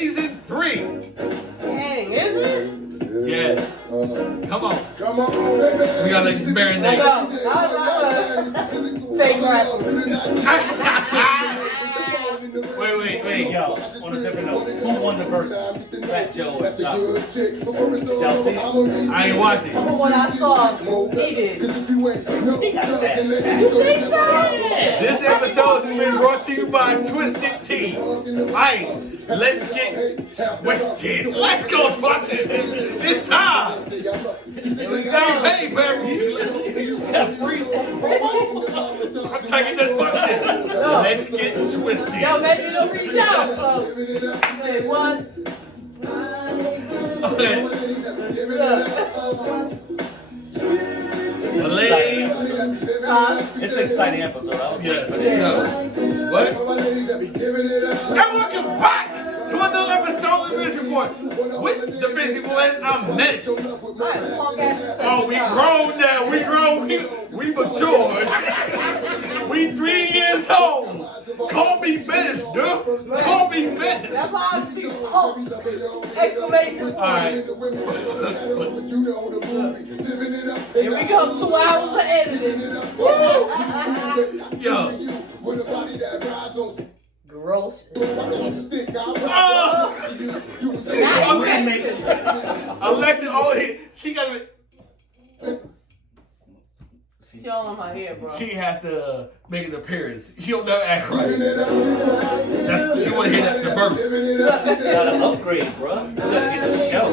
Season 3. Dang, is it? Yes. Come on. Come on, baby. We gotta let this marinate. Fake rapper. Wait. Yo, on a different note, who won the verse? Fat Joe or Stop? Y'all see it? I ain't watching. From what I saw, he did. He got that. You think so? This episode has been brought to you by Twisted Tea. Alright, let's get twisted. Let's go watch it. It's time. Hey, baby. I'm taking this one. Let's get twisted. Yo, maybe it'll reach out, folks. Say what? Okay. Ladies. It's an exciting episode. I was Yes. waiting for this. What? And welcome back to another episode of the Biz Report. With the Busy Boys, I'm Menace. Oh, we grown now. We grown. We matured. We 3 years old. Call me Menace, dude. Call me Menace. That's why I see hope. Exclamation point. All right. Here we go. 2 hours of editing. Yo. Gross. Alexa, oh, she got to. She all on my hair, bro. She has to make an appearance. She don't never act right. She want to hear that, the burp. You gotta upgrade, bro. You gotta get the show.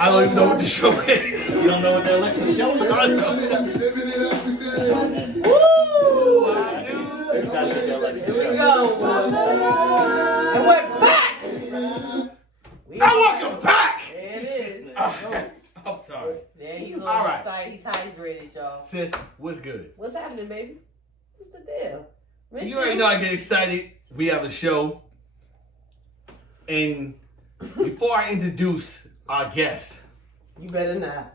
I don't even know what the show is. You don't know what the Alexa show is? I know. Woo! I do. You gotta get the Alexa Here we show. go. And we're back. And welcome back. There it is. I'm sorry. There he's All right. excited. He's hydrated, y'all. Sis, what's good? What's happening, baby? What's the deal? You already know I get excited. We have a show. And before I introduce our guest, You better not.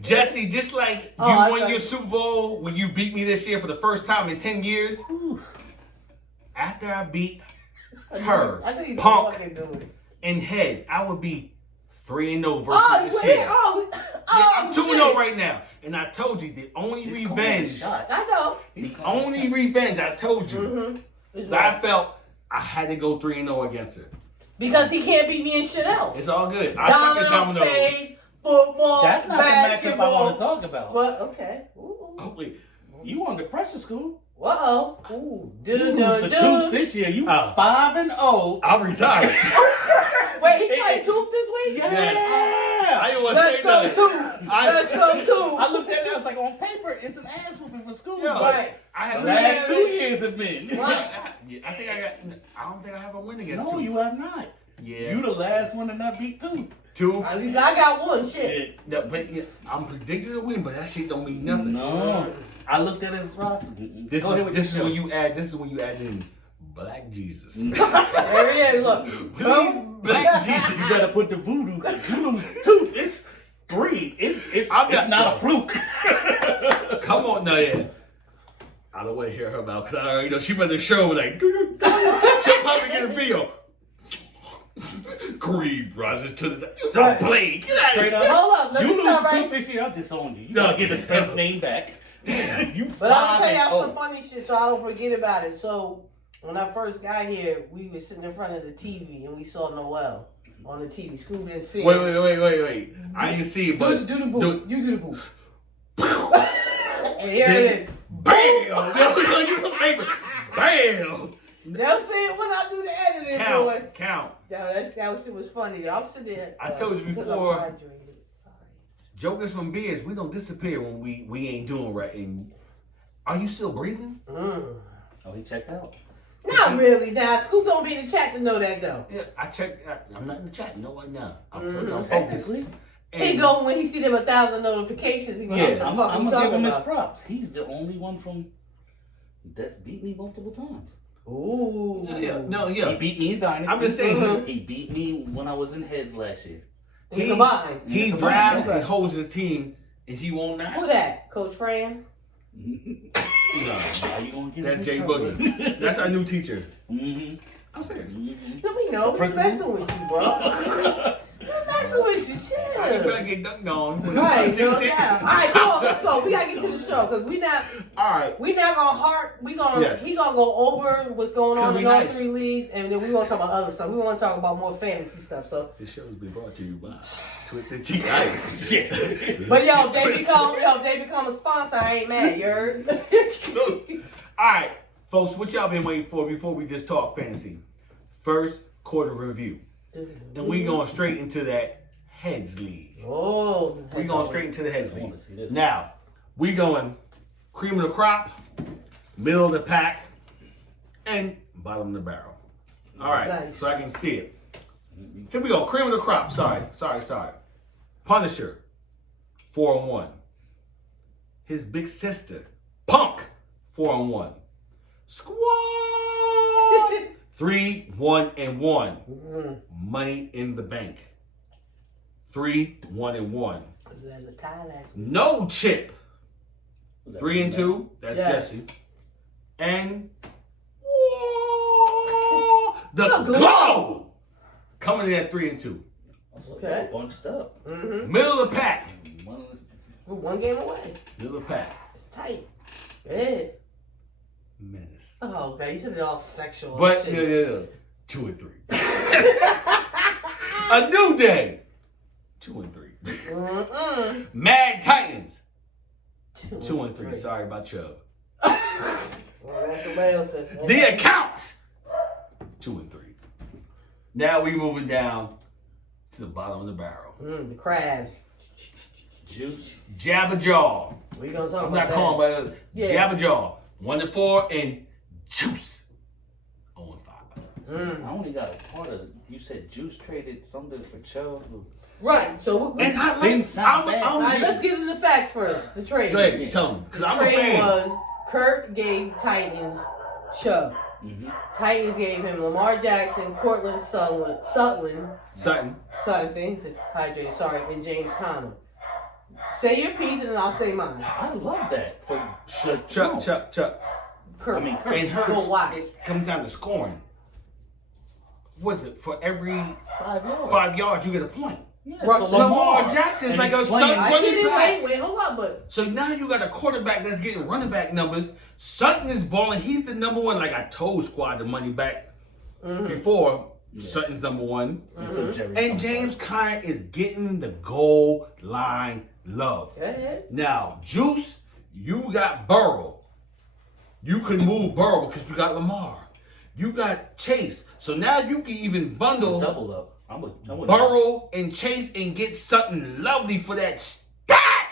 Jesse, just like you won your Super Bowl when you beat me this year for the first time in 10 years, after I beat her, I knew he's Punk, fucking do it. in heads, I would be 3-0 versus Oh, you this went year. here? Oh, I'm 2-0 shit. right now. And I told you, the only He's calling revenge, shots. I know. the only revenge I told you, that I felt I had to go 3-0 against her. Because he can't beat me in shit else. It's all good. I took the Domino, dominoes. spades, football, That's not the matchup I basketball. want to talk about. What? Okay. Ooh. Oh, wait. You won the pressure school. Uh-oh. Ooh. You lose the tooth this year. You 5-0. I'm retired. Wait, he played tooth this week? Yeah. I didn't want to Let's say go nothing. tooth. Let's go tooth. I looked at it, I was like, on paper, it's an ass whooping for school. Yo, Right. I had The last 2 years have been. Right. I think I don't think I have a win against No, two. you have not. Yeah. You the last one to not beat two. Two. At least I got one. Shit. No, but yeah, I'm predicted to win, but that shit don't mean nothing. No. I looked at his roster. This Go ahead with is your when show. you add. This is when you add in Black Jesus. There he is. Look. Please, Black Jesus. You better put the voodoo. You lose two. It's 3. It's not a fluke. Come on, now, yeah. I don't want to hear her about because I already know she went to the show like. She'll probably get a video. Creed rises to the. You saw Blade. Get out of Straight here. up. Hold up. Let You me lose stop the right. tooth this year, I'll disown you. You No, gotta get the damn. Spence name back. Damn. You But I'm gonna tell 5-0. y'all some funny shit so I don't forget about it. So when I first got here, we were sitting in front of the TV and we saw Noel on the TV. Scooby didn't see it. Wait. I didn't see it, but Do the boo. You do the boo. And here it is. Bam! That was like you were saying, bam! They'll see it when I do the editing, boy. Count. That shit was funny. I'm sitting there. I told you because before. I'm hydrated. Sorry. Jokers from beers, we don't disappear when we ain't doing right. And are you still breathing? Oh, he checked out. Not really. Now, Scoop don't be in the chat to know that though. Yeah, I checked. I'm not in the chat. No, I know. I'm focused. Technically. He go when he see them 1,000 notifications. He go, what the I'm fuck we gonna give talking him his about? props. He's the only one from that's beat me multiple times. Ooh. Yeah. He beat me in Dynasty. I'm just saying He beat me when I was in Heads last year. He combined. He Come on, drafts that's and holds his team, and he won't Who not. that? Coach Fran? How you gonna get That's in Jay trouble? Boogie. That's our new teacher. Mm-hmm. I'm serious. Let me know. We're messing with you, bro. We're messing with you. I ain't Chill. trying to get dunked on. Right, Six, no six. doubt. All right, come on, let's go. We gotta get to the show because we not gonna Yes. he gonna go over what's going on Cause in we all nice. 3 leagues, and then we gonna talk about other stuff. We want to talk about more fantasy stuff. So, This show has been brought to you by Twisted Tea Ice. Yeah. but yo, if they become a sponsor, I ain't mad. You heard? All right, folks, what y'all been waiting for before we just talk fantasy? First quarter review. And we going straight into that heads league. Oh, We going straight into the heads I league. wanna see this. Now, we going cream of the crop, middle of the pack, and bottom of the barrel. All right, Nice. so I can see it. Here we go. Cream of the crop. Sorry. Punisher, 4-1. His big sister, Punk, 4-1. Squad, 3-1-1. Money in the Bank, 3-1-1. Was that in the tie last week? No Chip, 3-2. That's Yes. Jesse. And the The Glow. Glow coming in at 3-2. Okay. Bunched up. Mm-hmm. Middle of the pack. We're 1 game away. Middle of the pack. It's tight. Yeah. Menace. Oh, okay. You said it all sexual. But shit. yeah. 2-3. A new day. 2-3. Mm-mm. Mad Titans. 2 2-3. Sorry about Chubb. Well, that's the way else says. The Account. 2-3. Now we moving down to the bottom of the barrel. The crabs. Juice. Jabberjaw. We gonna talk I'm about not calling by the Yeah. Jabberjaw. 1-4 and Juice. 0-5. Mm. I only got a part of it. You said Juice traded something for Chubb. Right. So we, And I Didn't sound bad. all right, let's get into the facts first. The trade. Go ahead, tell them. Because The I'm a trade fan. was Kurt gave Titans Chubb. Mm-hmm. Titans gave him Lamar Jackson, Cortland Sutton, Sutton. thing to hydrate, sorry, and James Conner. Say your piece and then I'll say mine. I love that. For Chuck. Kurt. I mean, Kurt. And hers, But why? it comes down to scoring. Was it for every 5 yards. 5 yards you get a point? Yeah, Russell so Lamar Jackson's And like he's a playing- stunt I running get it. back. Wait, hold up, but So now you got a quarterback that's getting running back numbers. Sutton is balling. He's the number one. Like I told Squad the money back before. Sutton's number one. Until Jerry And comes James back. Conner is getting the goal line love. go ahead. Now, Juice, you got Burrow. You can move Burrow because you got Lamar. You got Chase. So now you can even bundle Double up. I'm with Burrow and Chase and get something lovely for that stack.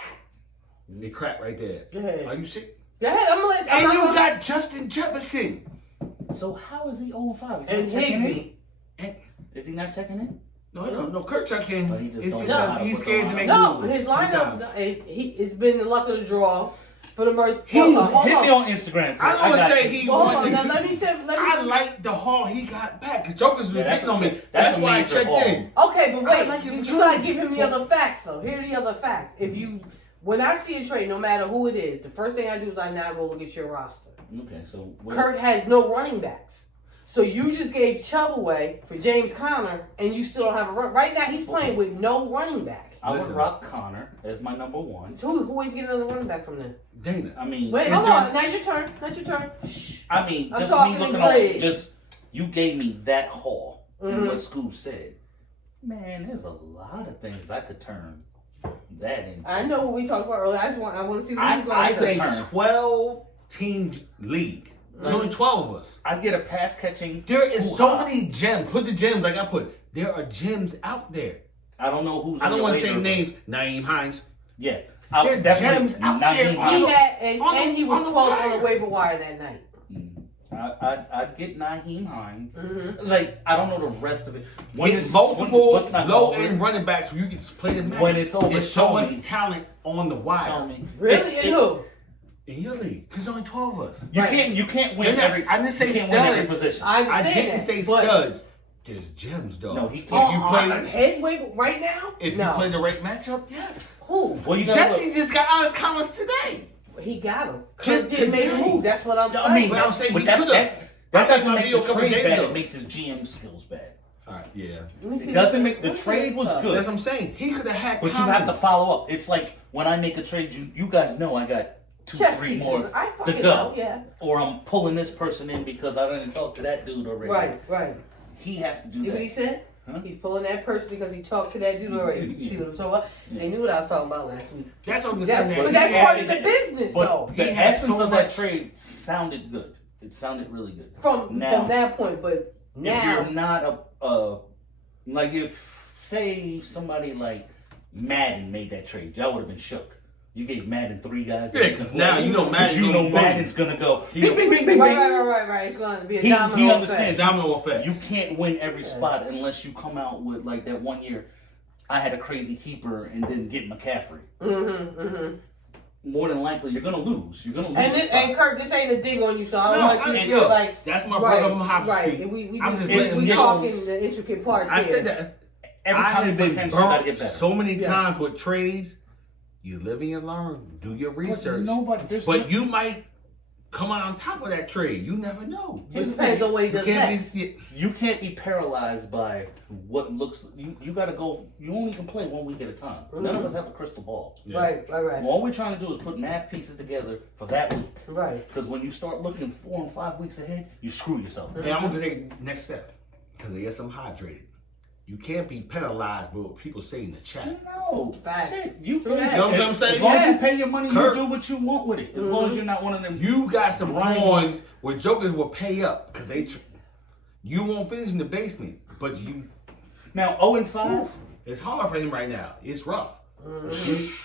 They crack right there. Go ahead. Are you sick? Go ahead. I'm gonna let. I'm And not you gonna- got Justin Jefferson. So how is he 0-5? He's and not checking in? Higby. And Is he not checking in? no, Kurt Chuck in. But he just It's don't just know that how to he's put scared the to make No, moves. his lineup. sometimes. It's been the luck of the draw for the most. Hit Hold on. me on Instagram. I don't want to got say you. he Well, hold won. on. Now, let me say. I like the haul he got back because Jokers was Yeah, that's getting on a- me. that's That's a why I major checked haul. in. Okay, but I wait, like it you with gotta you. give him the other facts though. Here are the other facts. When I see a trade, no matter who it is, the first thing I do is I now go look at your roster. Okay, so what- Kurt has no running backs. So you just gave Chubb away for James Conner, and you still don't have a run. Right now, he's playing with no running back. I would Listen. rock Connor as my number one. So who is getting another running back from them? Dana. I mean, Wait, Is hold there- on. Now your turn. Not your turn. Shh. I mean, I'm just me talking looking in on, grade. just you gave me that haul and Mhm. what Scoob said. Man, there's a lot of things I could turn that into. I know what we talked about earlier. I want to see what I- he's I going to It's say. a turn. 12-team league. There's only 12 of us. I get a pass catching. There is so hoo-ha. many gems. Put the gems like I put. There are gems out there. I don't know who's. I don't want to say waiver, names. Naeem Hines. but Yeah, There are definitely gems out not there. him. He had, On the- and he was on the 12th on wire. the waiver wire that night. I'd get Naheem Hines. Mm-hmm. Like, I don't know the rest of it. Get multiple what's not low-end over, running backs where you can just play the match. When it's over, There's so show much me. talent on the wire. show me. Really? It's- And it- who? In your league. Because there's only 12 of us. You Right. can't win They're not- every. I didn't say you can't win every studs. position. I understand I didn't that, say but- studs. There's gems, though. No, he If can't. you on play, head waiver right now? if no. you play the right matchup, yes. Who? Well, you No, just Jesse just got Alex Collins today. He got him. Just Kirk didn't make a today. move. That's what I'm saying. I mean, But I'm saying but he that could've. doesn't I make think the a couple trade days bad. ago. It makes his GM skills bad. All right, yeah. Let me see It doesn't this. make the What's trade this was stuff? good. That's what I'm saying. He could have had. But you have to Collins. follow up. It's like when I make a trade, you guys know I got 2, Chess 3 pieces. more I to fucking go. know, yeah. Or I'm pulling this person in because I didn't talk to that dude already. Right. He has to do See that. what he said? Huh? He's pulling that person because he talked to that dude already. Yeah. See what I'm talking about? They knew what I was talking about last week. That's what I'm That, saying. but that's He part had- of the business, But though. the He had essence so of that much- trade sounded good. It sounded really good. From that point, but If now you're not like if say somebody like Madden made that trade, y'all would have been shook. You gave Madden 3 guys. Yeah, 'cause now you know Madden's you know gonna Madden's gonna go. He- Bing, bing, bing, bing, bing. right. It's going to be a He domino understands. effect. Domino effect. You can't win every spot unless you come out with like that one year. I had a crazy keeper and didn't get McCaffrey. More than likely, you're gonna lose. You're gonna lose. And, a this, spot. and Kirk, this ain't a dig on you, so I don't No, want you to I- feel yo, like that's my brother on Hop right. Street. We I'm just just we letting talking the intricate parts. I here. said that every I time you have play been fantasy, you gotta get burnt better. so many Yes. times with trades. You live and you learn. Do your research. There's But you might come out on top of that trade. You never know. It depends on what he You does can't next. You can't be paralyzed by what looks. You got to go. You only can play 1 week at a time. None of us have a crystal ball. Yeah. Right. All we're trying to do is put math pieces together for that week. Right. Because when you start looking 4 and 5 weeks ahead, you screw yourself. And I'm gonna take the next step because they get some hydrated. You can't be penalized by what people say in the chat. No, Facts. shit. You True pay. that. You know what I'm saying? As long as Yeah. you pay your money, Kirk. you do what you want with it. As long as you're not one of them. You got some Right. coins where jokers will pay up because you won't finish in the basement, but you. Now 0 and 5. It's hard for him right now. It's rough.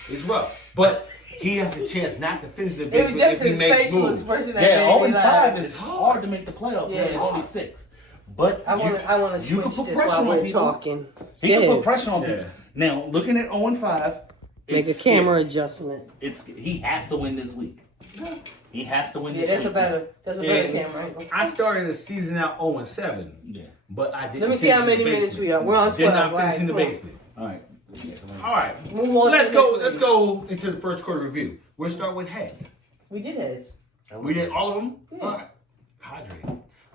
It's rough, but he has a chance not to finish the It was basement if just he his makes facial moves. expression that Yeah, made 0 me and laugh. 5 is hard to make the playoffs. Yeah. There's only 6. But I want to you can switch put this pressure while on we're people. talking. He can Yeah. put pressure on Yeah. people. Now, looking at 0 and 5, Make a it's camera scary. adjustment. He has to win this week. He has to win Yeah, this that's week. a better camera angle. I started the season out 0-7, Yeah. but I didn't. Let me see finish how in many the minutes basement. we are. We're on 12. Did not finish right, in the cool. basement. All right. Yeah, All right, Move on. let's to go. the next Let's one. go into the first quarter review. We'll start with heads. We did heads. We did all of them. Yeah. All right, hydrate.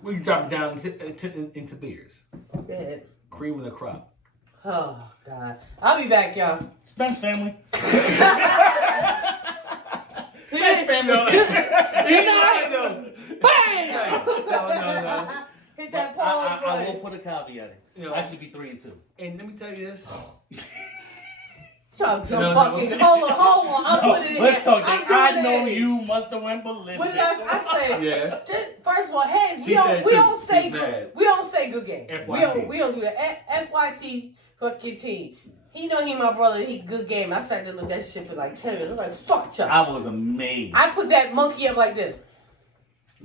We can drop it down into beers. Go ahead. Cream of the crop. Oh God, I'll be back, y'all. Spence family. Spence family. No, Bam! no. Hit that pause I will button. put a caveat in. You know, I should be 3 and 2. And let me tell you this. Some No. fucking hold on. I'll put it in. Let's there. talk. I'm I doing know it. you must have went ballistic. What did I say? Yeah. First of all, heads. She said We too. don't say She's good. mad. We don't say good game. FYT. We don't do that. FYT fucking team. He know he my brother. He good game. I sat there and looked at that shit for like 10 minutes. I was like, fuck Chuck. I was amazed. I put that monkey up like this.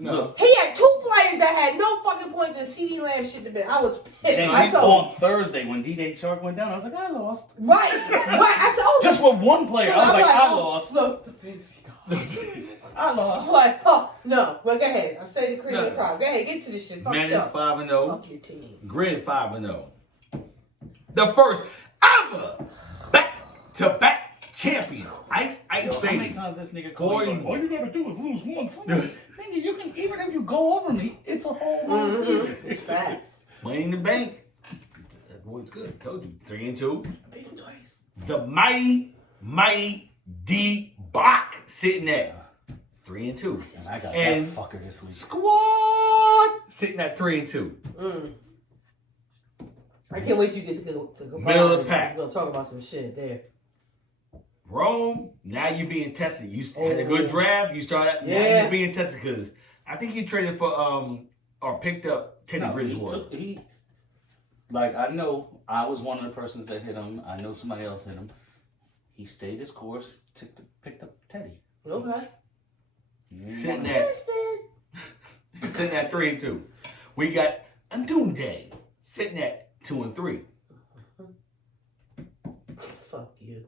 No. He had 2 players that had no fucking point to CD Lamb shit to be. I was pissed. And I told him. on Thursday when DJ Shark went down, I was like, I lost. Right. I said, oh. Just with one player, I was like, I lost. Look. I lost. I'm like, oh, no. Well, go ahead. I'm saying the cream No. of the crop. Go ahead. Get to this shit. Fuck Man is Chuck. 5-0. Fuck your team. Grin 5-0. The first ever back-to-back champion. Ice How many baby. times this nigga Boy, called me? All you gotta do is lose once. Nigga, you can, even if you go over me, it's a whole long season. It's facts. Money in the bank. That boy's good. Told you. 3-2. Beat him twice. The mighty D Bach sitting at 3-2. And I got And- that fucker this week. Squad sitting at 3-2. I can't wait till you get to go. Middle of the pack. We're gonna talk about some shit there. Rome, now you're being tested. You had a good draft. You started. Now Yeah. you're being tested because I think you traded for or picked up Teddy Bridgewater. Like, I know I was one of the persons that hit him. I know somebody else hit him. He stayed his course, picked up Teddy. Okay. Sitting at 3-2. We got a Doomday sitting at 2-3. Fuck you.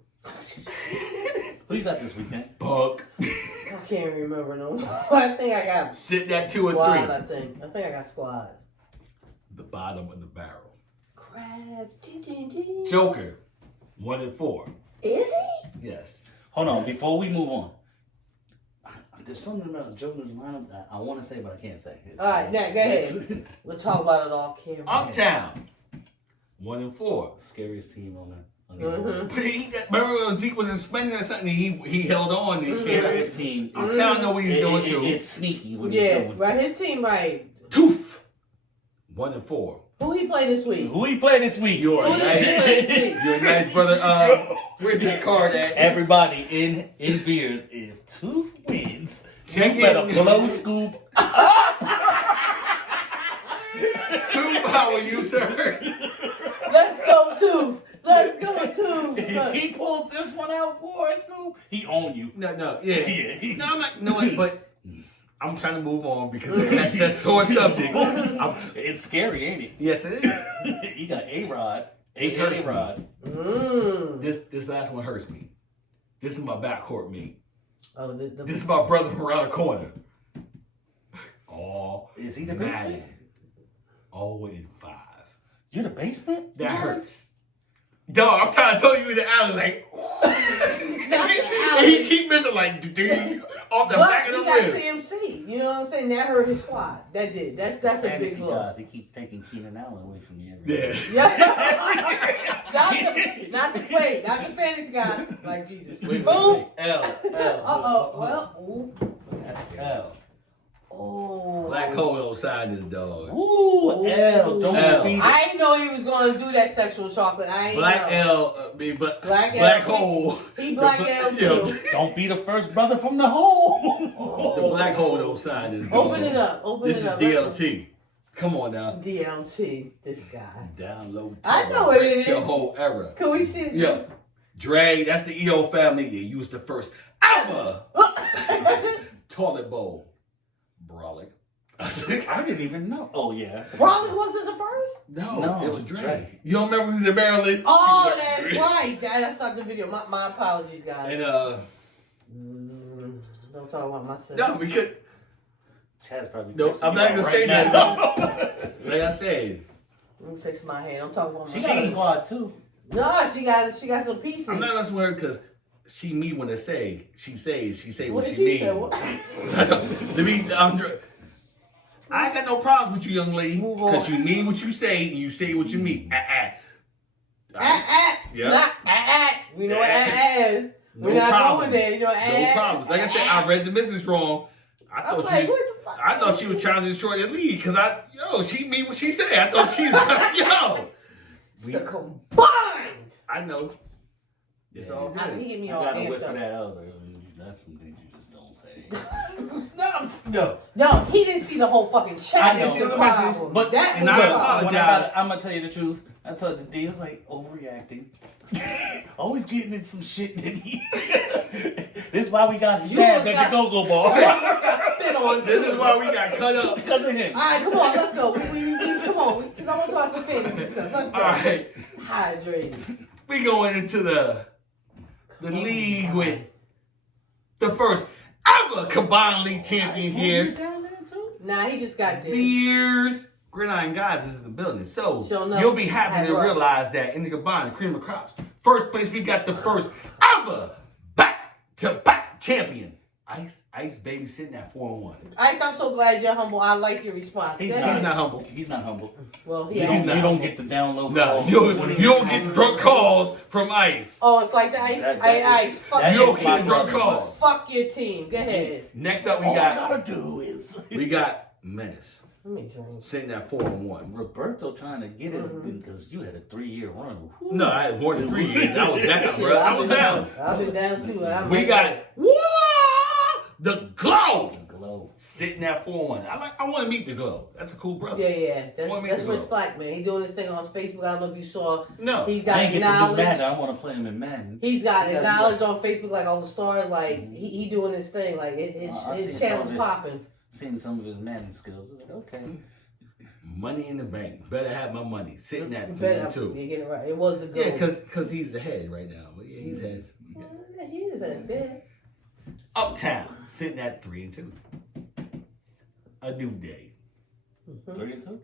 Who you got this weekend? Buck I can't remember no more. I think I got sitting at 2 and squad. 3. I think I got squad. The bottom of the barrel. Crab. Joker 1-4. Is he? Yes. Hold on, before we move on. There's something about Jordan's lineup that I want to say, but I can't say. All right, now go ahead. We'll talk about it off camera. Uptown, 1-4. Scariest team on the Mhm. But remember when Zeke was suspended or something? He held on. And scariest team. Uptown know what he's doing too. It's sneaky what he's Yeah, doing. right. His team, right. Tooth, 1-4. Who he play this week? Who he play this week? You're Who a did he play this nice, week? you're a nice brother. Where's his card at? Everybody in beers, if Tooth wins, Check you better in. blow Scoop. Tooth, how are you, sir? Let's go, Tooth. Let's go, Tooth. If he pulls this one out for Scoop, he own you. No, yeah. Yeah. No, I'm not. No, wait, but I'm trying to move on because that's that sore subject. It's scary, ain't it? Yes, it is. You got A-Rod. This hurts me. A-Rod. This last one hurts me. This is my backcourt meet. Oh, This is my brother from around the corner. Oh, Is he the Madden. basement? Always 5. You're the basement? That What? hurts. Dog, I'm trying to tell you the alley like. Not the alley. He keep missing like off the But back of he the got rim. CMC. You know what I'm saying? That hurt his squad. That did. That's a big Fantasy blow. guys, he keeps taking Keenan Allen away from you. every Yeah. day. Yeah. not the fantasy guy. Like Jesus. Wait, Boom. L. Well. Ooh. That's scary. L. Oh. Black hole outside this dog. Ooh, L. Don't L. beat it. I didn't know he was going to do that sexual chocolate. I ain't Black know. L. But Black black L. hole. He black L too. Don't be the first brother from the hole. The black hole don't sign this. Open it up. Open This it is up. DLT. Come on now. DLT. This guy. Download. I know what it Correct Your is. whole era. Can we see? Yeah. Dre, that's the EO family. They used the first ever toilet bowl. Brolic. I didn't even know. Oh, yeah. Raleigh wasn't the first? No, it was Dre. Dre. You don't remember he was in Maryland? Oh, that's right. That's not the video. My apologies, guys. And Don't talk about myself. no, because Chaz probably. No, texting I'm you not out gonna right say that. now. like I said, Let me fix my hair. I'm talking about She myself. got a squad too. No, she got some pieces. I'm not gonna swear because she mean when I say she say What what did she she say? mean. What? To me, I ain't got no problems with you, young lady, Move on. because you mean what you say and you say what you mean. Yeah. Not We know what is. We're No not problems. going there. You know No problems. Like I said, I read the message wrong. I I'm thought like, she. what the fuck? I thought she was trying to destroy your league because she mean what she said. I thought she's It's the combined. I know. It's all He good. get me I all got to whip amped for up. that other. That's some things you just don't say. No. No, he didn't see the whole fucking chat. I know. That's the The message, problem. but that and was I the apologize. problem. I'm gonna tell you the truth. I told the D, I was like overreacting. Always getting in some shit that he. This is why we got stabbed You at the got- go-go bar. You got spit on This too. is why we got cut up. Because of him. All right, come on, let's go. We come on, because I want to talk some fantasy stuff. Let's go. All right. Hydrated. We going into the league with the first ever combined league champion here. Nah, he just got there. Beers. Gridiron Guys is in the building. So Sure enough, you'll be happy had to Russ. realize that in the combined cream of crops. First place, we got the first ever back-to-back champion. Ice baby sitting at 4-1. Ice, I'm so glad you're humble. I like your response. He's Go He's ahead. not humble. He's not humble. Well, You yeah. don't, not you don't humble. get the download No, calls. you don't get drunk calls from Ice. Oh, it's like the Ice. That Hey, is- Ice, fuck that You your don't is my get drunk team. brother. calls. Fuck your team. Go ahead. Next up, All I gotta do is we got Menace Let me drink. sitting at 4-1. Roberto trying to get us because you had a 3-year run. Whew. No, I had more than 3 years. I was down, bro. I was down. I've been down too. I'm We like got that. the Glow Glow. sitting at 4-1. I want to meet the Glow. That's a cool brother. Yeah. Wanna meet That's the Rich girl. Black, man. He doing this thing on Facebook. I don't know if you saw. No. He's I got ain't get to do acknowledged. Madden. I want to play him in Madden. He's got Yeah, acknowledged on Facebook, like all the stars. Like he doing his thing. Like I his see channel's some of it. popping. Seeing some of his Madden skills. I was like, okay. Money in the bank. Better have my money. Sitting at Better 3-2. you get it right. It was the goal. Yeah, because he's the head right now. But yeah, he's heads. Yeah, he is as dead. Uptown sitting at 3-2. A new day. 3-2?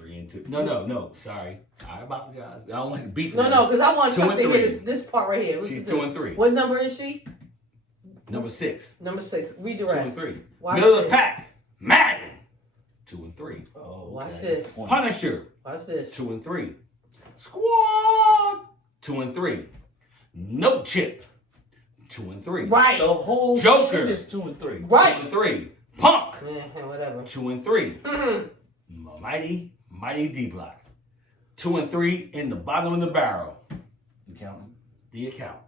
3-2. No. Sorry. I apologize. I don't like beef. No, because I want Two Chuck and to three. hear this part right here. She's Listen to 2-3. What number is she? Number 6. Number 6. 2 Redirect. and 3. Watch Middle of the this. pack. Madden. 2 and 3. Oh, Watch okay. this. Punisher. Watch this. 2 and 3. Squad. 2 and 3. No Chip. 2 and 3. Right. The whole Joker. shit is 2 and 3. 2 Right. and 3. Punk. Whatever. 2 and 3. Mhm. Mighty D Block. 2 and 3 in the bottom of the barrel. You counting? The account.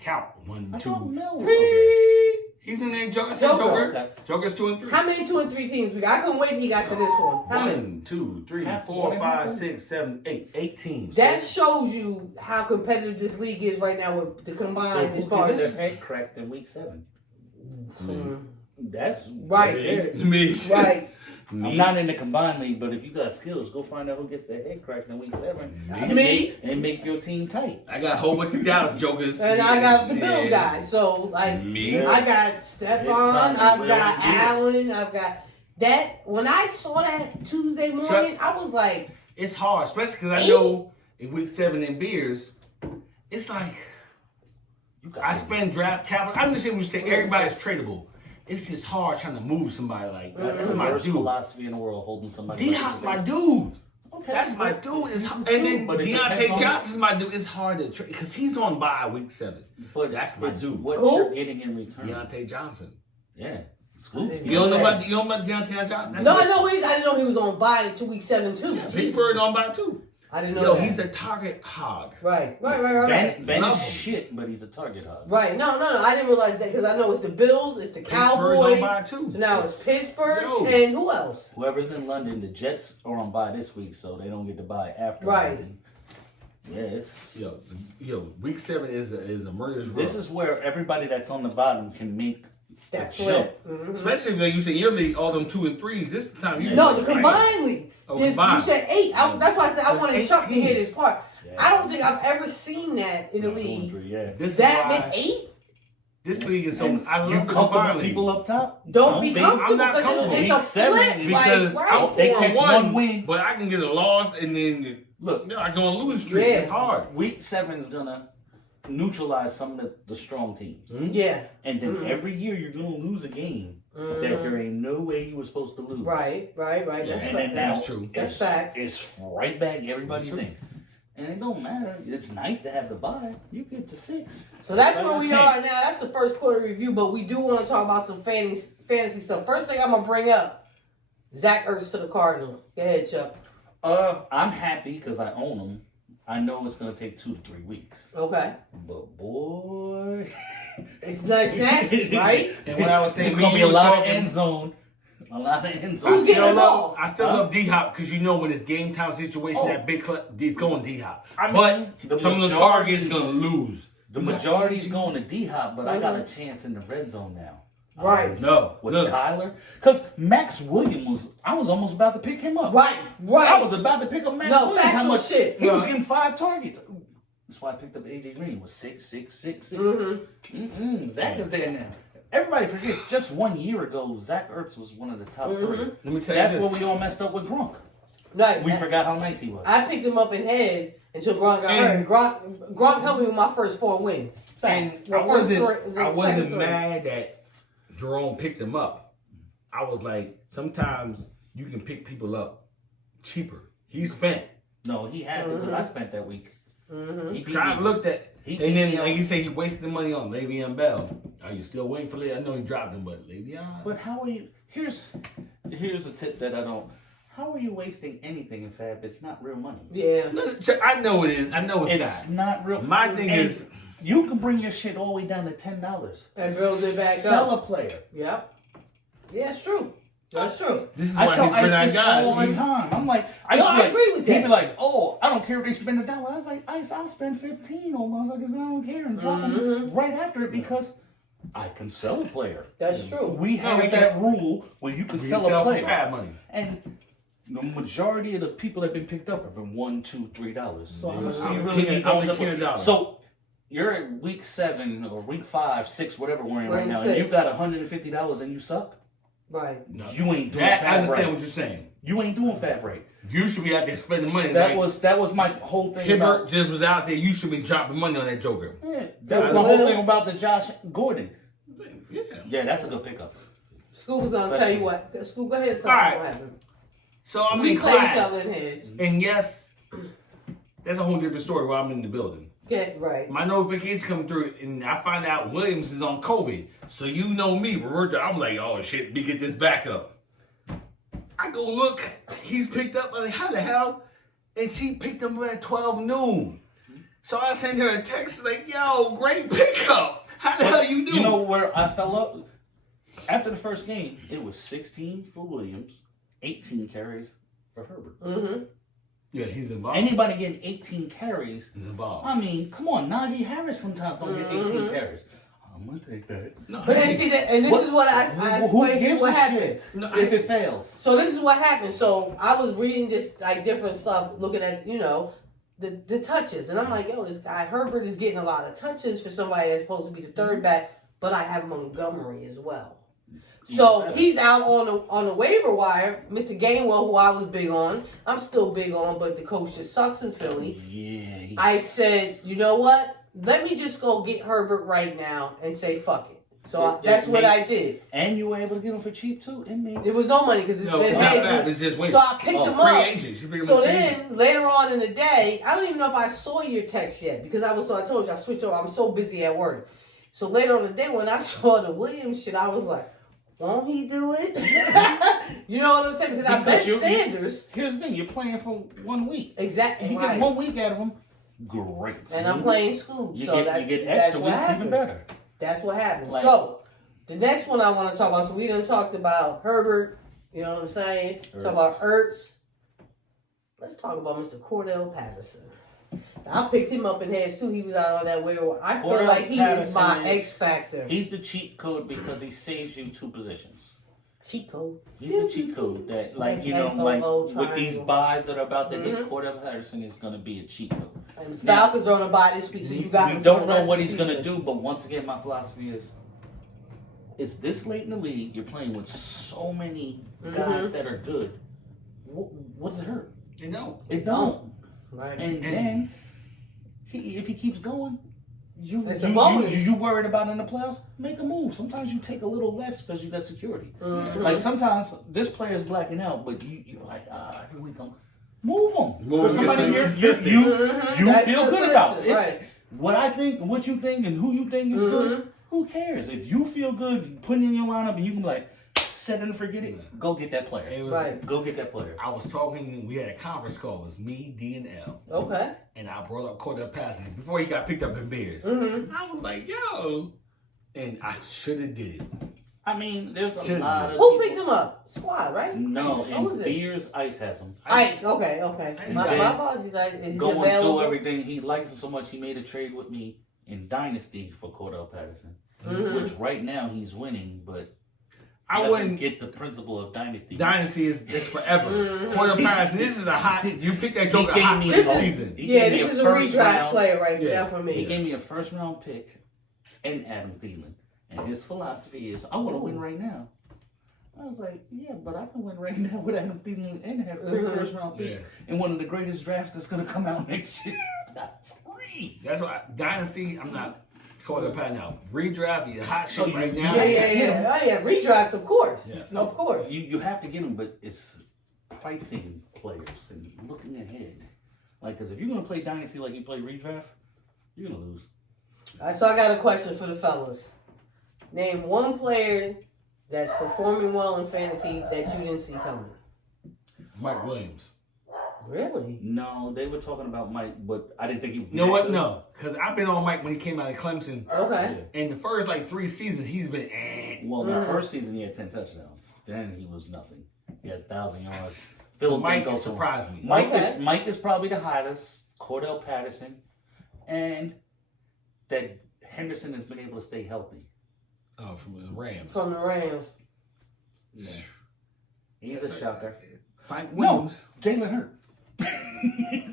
Count. 1, I 2, thought Mel was 3. He's in there. Joker. I said Joker. Joker. Okay. Joker's 2 and 3. How many 2 and 3 teams we got? I couldn't wait till he got to this one. How many? 1, 2, 3, Half 4, one 5, and 6, 7, 8. 8 teams. That shows you how competitive this league is right now with the So combined as who far gets as. their head cracked in week 7? Mhm. That's Right. there. Me. Right. Me. I'm not in the combined league, but if you got skills, go find out who gets their head cracked in week 7. Me. And make your team tight. I got a whole bunch of Dallas Jokers. And I got the Bill Yeah. guys. So, like, Me. Yeah. I got It's Stephon, time to I've really got get it. Allen, I've got that. When I saw that Tuesday morning, I was like, It's hard, especially because I 8? know in week 7 in beers, it's like You got I spend draft capital. I understand what you say. Everybody's tradable. It's just hard trying to move somebody like that. That's That's the my worst dude. philosophy in the world, holding somebody. D like Hop's this. my dude. Okay, That's my but dude. this is And true, then but it depends Deontay on- Johnson's my dude. It's hard to trade because he's on bye week 7. But That's my it's dude. what Who? you're getting in return. Deontay Johnson. Yeah. Scoops. You don't know about Deontay Johnson? That's no, what- I know I didn't know he was on bye until week 7 too. Pittsburgh on bye too. I didn't know Yo, that. he's a target hog. Right. Ben Love is him. shit, but he's a target hog. Right. No. I didn't realize that because I know it's the Bills, it's the Pittsburgh's Cowboys. on bye too. So now it's Pittsburgh Yo. and who else? Whoever's in London, the Jets are on bye this week, so they don't get to bye after. Right. London. Yeah, it's. Yo, week 7 is a murderous run. This is where everybody that's on the bottom can make That's a right. jump. Mhm. Especially like you say your league, all them 2 and 3s. This time you No, the combined league. Oh, You combined. said 8. That's why I said I There's wanted 8 Chuck to hear teams. this part. Yeah. I don't think I've ever seen that in the 2 and league. 3, yeah. This That is why meant 8? this league is so. And I love you the comfortable combined people league. up top? Don't be think- comfortable I'm not because comfortable. it's a Week 7 split. Because like, I right. they for catch one one win. but I can get a loss and then Look, I go on a losing streak. Yeah. It's hard. week 7 is gonna neutralize some of the strong teams, Yeah. and then Mhm. every year you're gonna lose a game that there ain't no way you were supposed to lose. Right. That's Yeah, right. And then now That's true. That's it's, facts. it's right back everybody's That's true. in. And it don't matter. It's nice to have the bye. You get to 6. So that's Like where a we chance. are now. That's the first quarter review, but we do want to talk about some fantasy stuff. First thing I'm gonna bring up, Zach Ertz to the Cardinals. Go ahead, Chuck. I'm happy because I own them. I know it's gonna take 2 to 3 weeks, Okay. but boy, It's nasty, right? And what I was saying, it's me gonna be and a you lot were of talking- end zone. A lot of end I zone. Who's getting still the ball? love D Hop because you know when it's game time situation, Oh. that big club, he's going D Hop. I mean, But the some of the majority- targets gonna lose. The majority's going to D-Hop, but I got a chance in the red zone now. Right. No, With no. Kyler. Because Max Williams I was almost about to pick him up. Right. I was about to pick up Max No, Williams. How factual much shit. He was Right. getting 5 targets. That's why I picked up AJ Green. It was 6, 6, 6, 6. Mm-hmm. Zach is there now. Everybody forgets, just 1 year ago, Zach Ertz was one of the top 3. Let me tell you That's this. where we all messed up with Gronk. Right. We forgot how nice he was. I picked him up in heads until Gronk got And- hurt. Gronk helped me with my first 4 wins. And Facts. I The first wasn't, three- the I second wasn't 3. mad that Jerome picked him up. I was like, sometimes you can pick people up cheaper. He spent. No, he had to because I spent that week. Mm-hmm. He beat I me. looked at, He and then beat me like on- you say, he wasted the money on Le'Veon Bell. Are you still waiting for Le'Veon? I know he dropped him, but Le'Veon. But how are you? Here's a tip that I don't. How are you wasting anything in Fab? It's not real money. Yeah. No, I know it is. I know it's, It's not real. My thing And is, you can bring your shit all the way down to $10 And build it back Sell up. a player. Yep. Yeah, it's true. That's true. this is I why tell he's been Ice our this guy. all the time. I'm like, Ice, No, I be like, agree with he'd that. be like, oh, I don't care if they spend $1. I was like, Ice, I'll spend 15 on motherfuckers and I don't care and drop them right after it because I can sell a player. That's true. We have we that rule where you can We sell sell a for player. fab money. And the majority of the people that have been picked up have been $1, $2, $3. So Yeah, you I'm really kidding- need to go I'm to- kidding $1. So you're at week 7 or week 5, 6, whatever we're in We're right in now, 6. and you got $150 and you suck. Right. No. You ain't doing That, fab I understand right. what you're saying. You ain't doing fab right. You should be out there spending money. That like, was my whole thing. Hibbert About, just was out there. You should be dropping money on that Joker. that was my whole thing about the Josh Gordon. Yeah, that's a good pickup. Scoop was gonna tell you what. Scoop, go ahead and tell All me right. what happened. So I'm We in play each class, other in heads. and yes, that's a whole different story while I'm in the building. Yeah, right. My notification come through, and I find out Williams is on COVID. So you know me, Roberto. I'm like, oh shit, let me get this back up. I go look, he's picked up. I'm like, how the hell? And she picked him up at 12 noon. So I sent her a text like, yo, great pickup. How the hell you do? You know where I fell up? After the first game, it was 16 for Williams, 18 carries for Herbert. Mm-hmm. Yeah, he's involved. Anybody getting 18 carries, He's involved. I mean, come on, Najee Harris sometimes don't get 18 carries. I'm gonna take that. No, But then see that, and this is what I Who explained to you gives what a happened. shit No, if it fails? So this is what happened. So I was reading this like different stuff, looking at the touches, and I'm like, yo, this guy Herbert is getting a lot of touches for somebody that's supposed to be the third back, but I have Montgomery as well. So he's out on the waiver wire. Mr. Gainwell, who I was big on, I'm still big on, but the coach just sucks in Philly. Yeah. I said, you know what? Let me just go get Herbert right now and say fuck it. So that's what I did. And you were able to get him for cheap too. It makes. It was no money because it's no, been it's not paid. that. It's just wait. So I picked him free up. agent. She picked him So up free agent. then later on in the day, I don't even know if I saw your text yet because I told you I switched over. I'm so busy at work. So later on in the day when I saw the Williams shit, I was like, won't he do it? You know what I'm saying? Because I bet Sanders. Here's the thing: you're playing for 1 week. Exactly. If you Right. get 1 week out of him, great. And I'm playing school. You So get extra what weeks even happened. better. That's what happened. Like- So the next one I want to talk about. So we done talked about Herbert. You know what I'm saying? Talk about Ertz. Let's talk about Mr. Cordell Patterson. I picked him up in heads too. He was out on that waiver. I feel Cordell like he is my Patterson is- X factor. He's the cheat code because he saves you 2 positions. Cheat code. He's a cheat code that, like, you know, X, like O, with these triangle. buys that are about to hit, Cordell Patterson is going to be a cheat code. And the Falcons are on a bye this week, so you got. We him for don't the know rest what of he's the going to season. do, but once again, my philosophy is, it's this late in the league, you're playing with so many guys that are good. What's it hurt? You know. It don't. Right. And then, if he keeps going, It's a bonus. you worried about in the playoffs? Make a move. Sometimes you take a little less because you got security. Mhm. Like sometimes this player's blacking out, but you're like, every week I'm move him. Move For somebody him. you Consistent. That's feel good about it. Right. What I think, what you think, and who you think is good, who cares? If you feel good putting in your lineup and you can be like, set it and forget it, go get that player. It was, Right. Go get that player. I was talking, we had a conference call. It was me, D, and L. Okay. And I brought up Cordell Patterson before he got picked up in Bears. Mm-hmm. I was like, yo. And I should have did it. I mean, there's a Shouldn't lot of Who people- picked him up? Squad, right? No, Ice. Who in was it? Beers, Ice has him. Ice. Okay. Ice My got apologies. Ice. Is he Going available? through everything, he likes him so much. He made a trade with me in Dynasty for Cordell Patterson, which right now he's winning, but I doesn't wouldn't. get the principle of Dynasty. Dynasty is forever. Cordell Patterson, this is a hot. You picked that joke a gave hot me this a- season. He Yeah, gave me this is a first redraft round- player right Yeah. now for me. He gave me a first round pick and Adam Thielen. And his philosophy is, I want to win right now. I was like, yeah, but I can win right now with Adam Thielen and have 3 first round picks in one of the greatest drafts that's going to come out next year. I got 3. That's why Dynasty. I'm not Cordell Patterson now. Redraft. He's a hot shit Oh, right now. Yeah. Oh yeah, redraft, of course. Yes. Of course. You have to get them, but it's pricing players and looking ahead. Like, because if you're going to play Dynasty like you play redraft, you're going to lose. All right, so I got a question for the fellas. Name one player that's performing well in fantasy that you didn't see coming. Mike Williams. Really? No, they were talking about Mike, but I didn't think he. You know what? No, because I've been on Mike when he came out of Clemson. Okay. In the first 3 seasons, he's been. Well, the first season he had 10 touchdowns. Then he was nothing. He had 1,000 yards. So Philip Mike didn't go surprised me. Mike is probably the hottest. Cordell Patterson, and that Henderson has been able to stay healthy. Oh, from the Rams. From the Rams. Yeah. He's a shocker. Mike No, Williams. Jalen Hurt.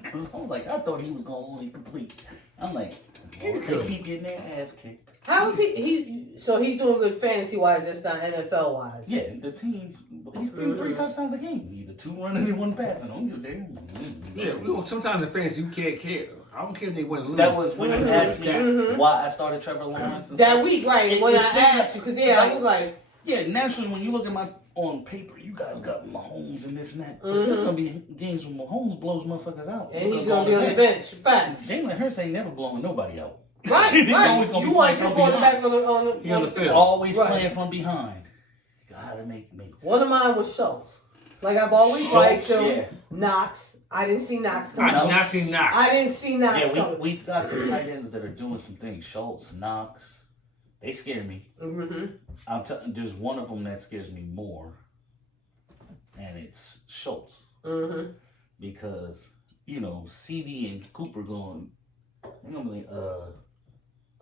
Because I was like, I thought he was going to only complete. I'm like, they good. keep getting their ass kicked. How is he? So he's doing good fantasy wise, just not NFL wise. Yeah, the team, he's getting 3 touchdowns a game. Either 2 running and 1 passing. Don't give a damn. Yeah, well, sometimes in fantasy you can't care. I don't care if they win or lose. That was when you Mhm. asked me Mhm. why I started Trevor Lawrence. And That stuff. week, right? It- When I it's asked you, because I was like, yeah, naturally when you look at my on paper, you guys got Mahomes and this and that. But there's gonna be games when Mahomes blows motherfuckers out. and he's gonna be on the bench. Facts. Jalen Hurts ain't never blowing nobody out. Right, He's right. always gonna You be want playing your from quarterback behind. on the field. Always Right. playing from behind. You gotta make One of mine was Schultz. Like I've always Schultz, liked him. yeah. Knox. I didn't see Knox I coming. did not see Knox. I didn't see Knox Yeah, coming. we've got some tight ends that are doing some things. Schultz, Knox, they scare me. Mm-hmm. There's one of them that scares me more, and it's Schultz. Mm-hmm. Because, CD and Cooper going, normally,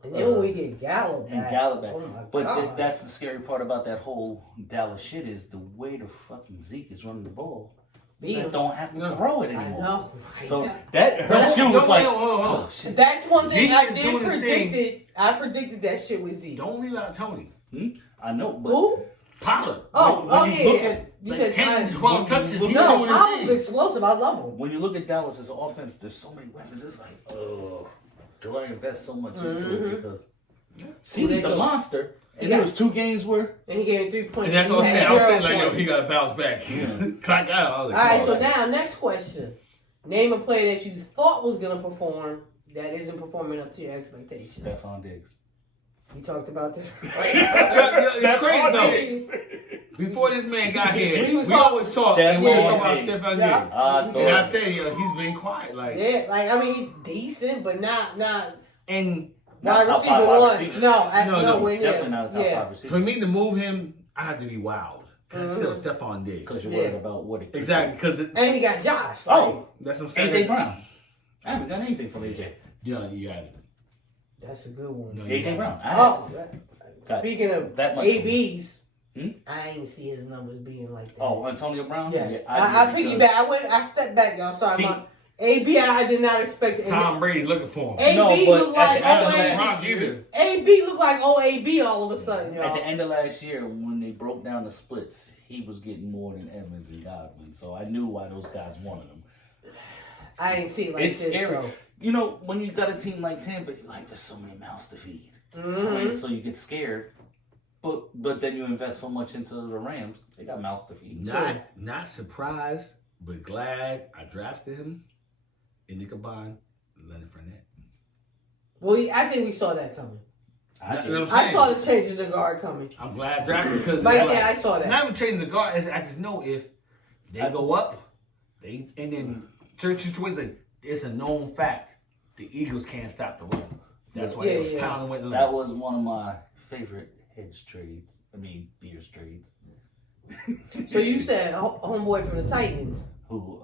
And then when we get Gallup back. and Gallup back. Oh my But God. that's the scary part about that whole Dallas shit is the way the fucking Zeke is running the ball. Beat You guys him. don't have to throw it I anymore. know. So Yeah. that hurts you. It's like, oh, shit. That's one thing Zeke I is did doing his thing. predicted. I predicted that shit with Zeke. don't leave out Tony. I know, but Who? Pollard. Oh, when you look yeah. at, You Like said 10, time. 12 touches. He's No, doing his Pollard's thing. explosive. I love him. when you look at Dallas's offense, there's so many weapons. It's like, oh, do I invest so much into it? Because CD's a monster. And there was 2 games where And he gave me 3 points. And that's what I'm He saying. had I was 0 saying, like, yo, points. he got to bounce back. Cause I got it. I was like, All right, oh, so now next question. Name a player that you thought was going to perform that isn't performing up to your expectations. Stephon Diggs. You talked about this. It's crazy, though. Before this man got here, We was we always talk. And we was talking about Diggs. Stephon Yeah. Diggs. Yeah. And I said, yo, he's been quiet. Like, Yeah, like I mean, he's decent, but not and wide Not top receiver 5 wide one. receiver. No, No, when He's definitely not a top 5 receiver. for me to move him, I had to be wild. Cause it's still Stephon Diggs. Because you're Yeah. worried about what it could Exactly. Because And he got Josh. Oh, that's what I'm saying. AJ Brown. I haven't done anything from AJ. Yeah, you got it. That's a good one. No, you AJ got Brown. I Oh, got speaking of that much ABs, Hmm? I ain't see his numbers being like that. Oh, Antonio Brown? yes. Yeah, I did piggyback. I stepped back, y'all. Sorry, See- my AB. I did not expect it. Tom Brady looking for him. AB No, but looked at like the end of I the don't OAB. rock either. AB looked like OAB all of a sudden, y'all. At the end of last year, when they broke down the splits, he was getting more than Evans and Godwin. So I knew why those guys wanted him. I ain't see it like It's this, scary. though. You know, when you got a team like Tampa, you're like, there's so many mouths to feed. So you get scared. But then you invest so much into the Rams, they got mouths to feed. Not surprised, but glad I drafted him. And Nickelbaum, Leonard Fournette. Well, I think we saw that coming. I did. You know what I'm I saying? saw the change in the guard coming. I'm glad I drafted him because it's Like, like, yeah, I saw that. Not even changing the guard. I just know if they go up, and then church situation, like, it's a known fact the Eagles can't stop the run. That's why Yeah, they was yeah. pounding with the That was one of my favorite hedge trades. Beers trades. So you said homeboy from the Titans. Who,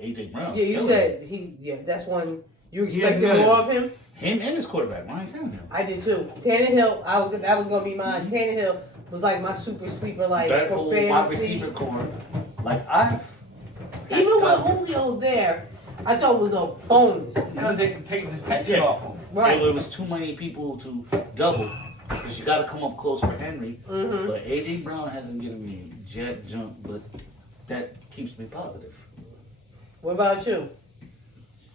AJ Brown. Yeah, you said that's one you He has expected none. more of him. Him and his quarterback, Ryan Tannehill. I did too. Tannehill, that was gonna be mine. Tannehill was like my super sleeper, like That for whole wide fantasy. receiver core. Like, I've... Even with Julio there, I thought it was a bonus. Because they can take the tension off him. Right. There was too many people to double. Because you got to come up close for Henry. Mm-hmm. But A.J. Brown hasn't given me jet jump, but that keeps me positive. What about you?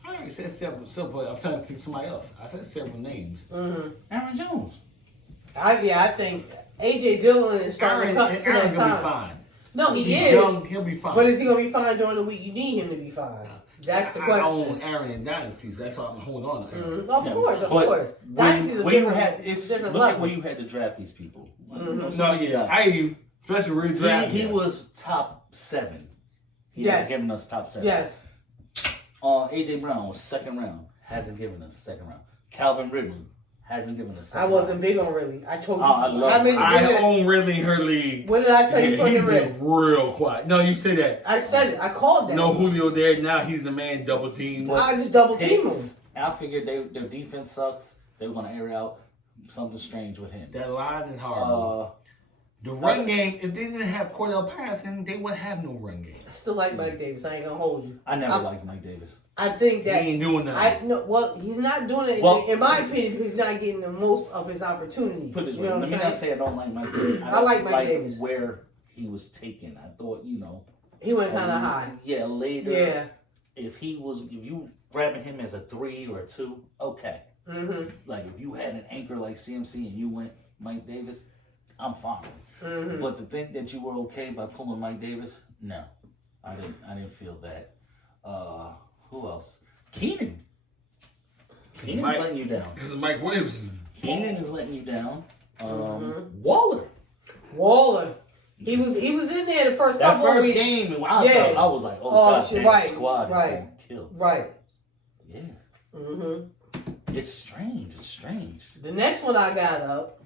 I already said several. I'm trying to think of somebody else. I said several names. Mm-hmm. Aaron Jones. I think AJ Dillon is starting Aaron to cut to that gonna be time. fine. No, he He's is. young. He'll be fine. But is he gonna be fine during the week? You need him to be fine. That's the I question. own Aaron in dynasties. That's why I'm holding on to Aaron. Of Yeah. course, of But course. When, Dynasty's a when you different, had, it's, different look at level. where you had to draft these people. No, yeah, I hear you. Especially when we draft. He was top 7. He Yes. hasn't given us top 7. Yes. A.J. Brown was second round. Hasn't given us second round. Calvin Ridley hasn't given us second I wasn't round. big on Ridley. I told you. I love how many? him. I When own Ridley in her league. did I tell you He's for the been Ridley? real quiet. No, you say that. I said it. I called that. No Julio there. Now he's the man double team. I just double team him. Hicks, I figured their defense sucks. They were going to air out something strange with him. That line is horrible. The run game, if they didn't have Cordell Patterson, they would have no run game. I still like Mike Davis. I ain't gonna hold you. I never liked Mike Davis. I think He that ain't doing nothing. well, he's not doing anything, Well- in my opinion, because he's not getting the most of his opportunities. Put it this You way. know Let what me I'm not saying? say I don't like Mike Davis. I like Mike Davis. Where he was taken. I thought, He went kind of high. Yeah, later. Yeah. if you grabbing him as a 3 or a 2, okay. Mm-hmm. Like if you had an anchor like CMC and you went Mike Davis, I'm fine. Mm-hmm. But to think that you were okay by pulling Mike Davis, no, I didn't feel that. Who else? Keenan. Keenan's letting you down. This is Mike Williams. Keenan is letting you down. Mm-hmm. Waller. He was in there the first That couple first weeks. game, I was like, Oh, gosh, shit, that right, squad right. is going to kill. Right. Yeah. Mm-hmm. It's strange. The next one I got up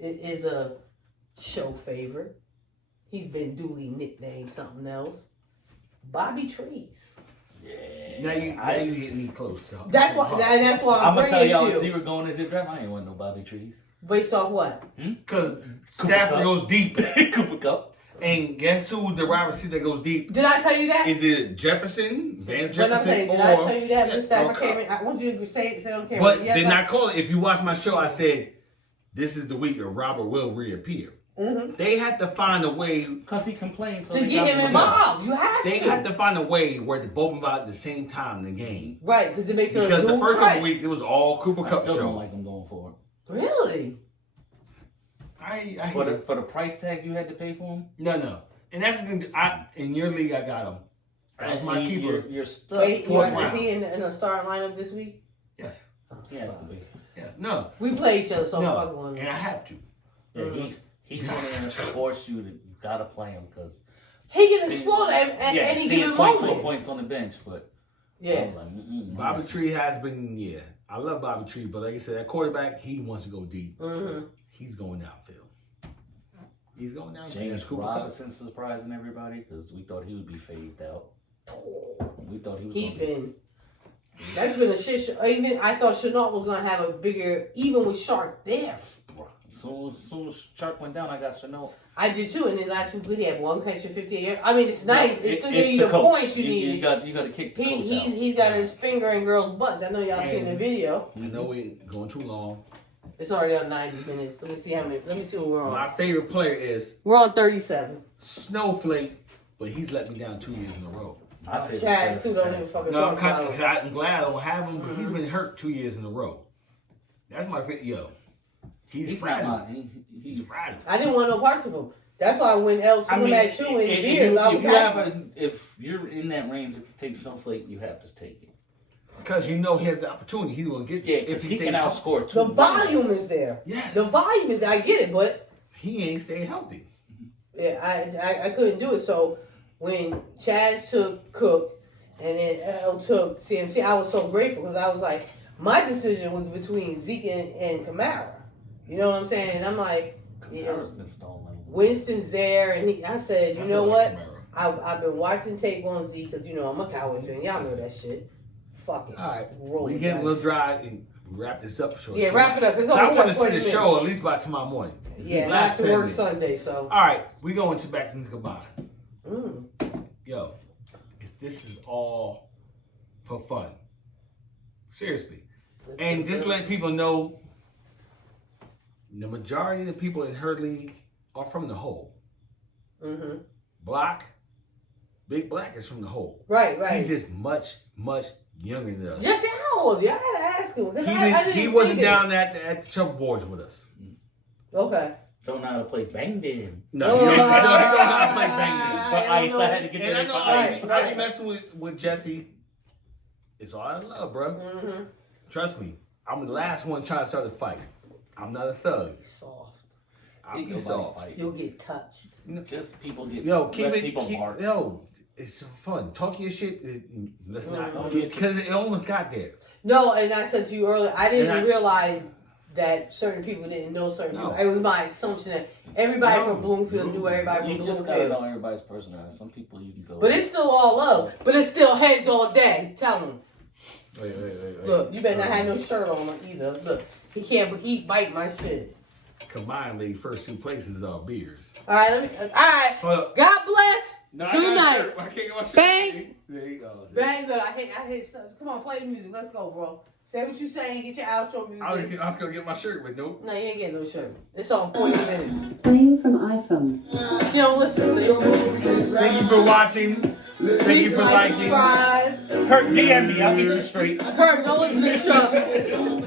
is a show favorite. He's been duly nicknamed something else. Bobby Trees. Yeah. Now you hit me close. Though. That's why I'm gonna tell y'all, you. see, we're going into draft. I ain't want no Bobby Trees. Based off what? Because Stafford goes deep. Cooper Cup. And guess who the wide receiver that goes deep? Did I tell you that? Is it Jefferson, Van But Jefferson, I'm saying, did I tell you that when Stafford came in? I want you to say it on camera. But Yes, did not call it. If you watch my show, I said this is the week that Robert will reappear. Mm-hmm. They had to find a way Because he complains. So to get him involved. You have They to. had to find a way where they both involved at the same time in the game. Right, because it makes it Because a the dual first threat. couple weeks it was all Cooper I Cup still show. don't like him going for it. Really? I For the price tag you had to pay for him? No. And that's the thing. In your league, I got him. That was my And keeper. You're stuck. Wait, fourth is round. he in the starting lineup this week? Yes. He has to be. Yeah. No. We play each other, so I'm fucking No. with And I have to. Yeah, he's going to force you to gotta play him because He can explode at any seeing given 24 moment. points on the bench, but I Yeah. was like, Bobby Tree has been, I love Bobby Tree, but like I said, that quarterback, he wants to go deep. Mm-hmm. He's going downfield. He's going downfield. James That's Cooper Cup. Robinson surprising everybody because we thought he would be phased out. We thought he was. He gonna be- been. That's been a shit show. Even I thought Chenault was gonna have a bigger, even with Shark there. As soon as Shark went down, I got Chanel. I did too, and then last week he had one catch for 58 yards. I mean, it's nice. It's still It's giving you the the coach. points you You need. got to kick the coach out. He's got his finger in girls' butts. I know y'all seen the video. I know we going too long. It's already on 90 minutes. Let me see what we're on. My favorite player is We're on 37. Snowflake, but he's let me down 2 years in a row. My favorite Chaz player too is don't Chaz. even fucking No, talk about it. I'm glad I don't have him, but he's been hurt 2 years in a row. That's my favorite. Yo, he's fragile. not. He's fragile. I didn't want no parts of him. That's why when L2 at 2 in beers, I was happy. if you're in that range, if you take Snowflake, you have to take it. Because you know he has the opportunity. He's going to get you. Yeah, because he can stays outscore The 2 volume runners. is there. Yes. The volume is there. I get it, but He ain't staying healthy. yeah, I couldn't do it. So when Chaz took Cook and then L took CMC, I was so grateful because I was like, my decision was between Zeke and Kamara. You know what I'm saying? And I'm like, Kamara's been stolen. Winston's there, and I said, you I know still what? like Kamara. I've been watching tape on Zeke because you know I'm a Cowboys fan. Y'all know that shit. Fuck it. All right. Roll We the getting a dice. little dry and wrap this up short. Yeah, wrap it up. It's So I almost want like to see 40 the minutes. show at least by tomorrow morning. Yeah, Last not to work 10 Sunday, so. All right, we go into back into combine. Mm. Yo, this is all for fun. Seriously. And just let people know the majority of the people in her league are from the hole. Mm-hmm. Big Black is from the hole. Right. He's just much, much younger than us. Just how old? Y'all gotta ask him. 'Cause I didn't He wasn't think it. down at the shuffleboards with us. Okay. Don't know how to play Bang Bang. No, he don't know how to play bang. For I ice, don't I had to get And that I in know for I ice. Right. messing with Jesse. It's all in love, bro. Mm-hmm. Trust me. I'm the last one trying to start a fight. I'm not a thug. Soft. I'm Nobody soft. fight. You'll get touched. Just people get. Yo, bark. it's fun. Talk your shit. Let's not Mhm. because it almost got there. No, and I said to you earlier, I didn't And I- realize that certain people didn't know certain No. people. It was my assumption that everybody No. from Bloomfield knew everybody You from just gotta Bloomfield. know everybody's personality. Some people you can go. But it's still all love. But it's still heads all day. Tell him. Wait. Look, you better not have no shirt on either. Look, he bite my shit. Combinedly, first 2 places are beers. All right, all right. Hold up. God bless. No, Good night. I can't get my shirt. Bang. There you go. Bang, look, I hate stuff. Come on, play the music. Let's go, bro. Say what you saying. Get your outro music. I'll go get my shirt, but nope. No, you ain't getting no shirt. It's on 40 minutes. Playing from iPhone. She don't listen, so you don't listen. Thank you for watching. Thank you for liking. Subscribe. Kurt, DM me. I'll get you straight. Kurt, don't listen to Trump.